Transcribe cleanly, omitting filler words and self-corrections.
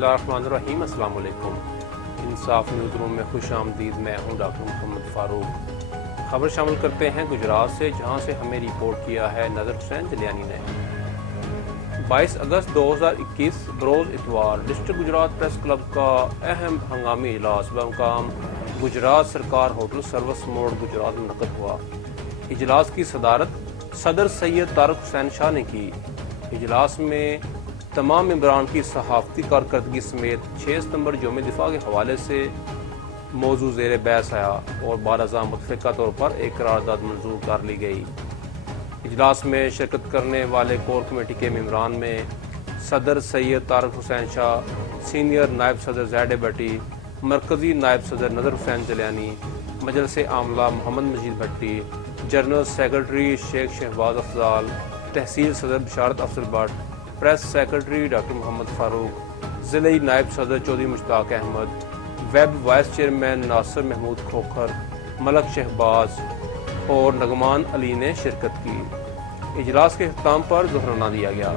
बिस्मिल्लाहिर्रहमानिर्रहीम। अस्सलाम वालेकुम। इंसाफ न्यूज़ रूम में खुश आमदीद। मैं हूँ डॉक्टर मोहम्मद फ़ारूक। खबर शामिल करते हैं गुजरात से, जहाँ से हमें रिपोर्ट किया है नज़र हुसैन जलियानी ने। 22 अगस्त 2021 बरोज़ इतवार डिस्ट्रिक्ट गुजरात प्रेस क्लब का अहम हंगामी इजलास बमकाम गुजरात सरकार होटल सर्विस मोड़ गुजरात में मुनक़्क़द हुआ। इजलास की सदारत सदर सैयद तारक हुसैन शाह ने की। इजलास में तमाम मेंबरान की सहाफ़ती कारकर्दगी समेत 6 सितंबर यौम दिफा के हवाले से मौजू ज़ेर बहस आया और बारज़ा मुतफ़िक़ा तौर पर एक करारदाद मंजूर कर ली गई। इजलास में शिरकत करने वाले कोर कमेटी के मेंबरान में सदर सैयद तारक हुसैन शाह, सीनियर नायब सदर ज़ैड भट्टी, मरकज़ी नायब सदर नज़र हुसैन जलियानी, मजलिस आमला मोहम्मद मजीद भट्टी, जनरल सेक्रेटरी शेख शहबाज अफजाल, तहसील सदर Bisharat Afzal Bhatt, press secretary doctor Mohammad Farooq, ज़िले नायब सदर चौधरी मुश्ताक अहमद, वेब वाइस चेयरमैन नासिर महमूद खोखर, मलक शहबाज और नगमान अली ने शिरकत की। इजलास के अख्ताम पर ज़ुहराना दिया गया।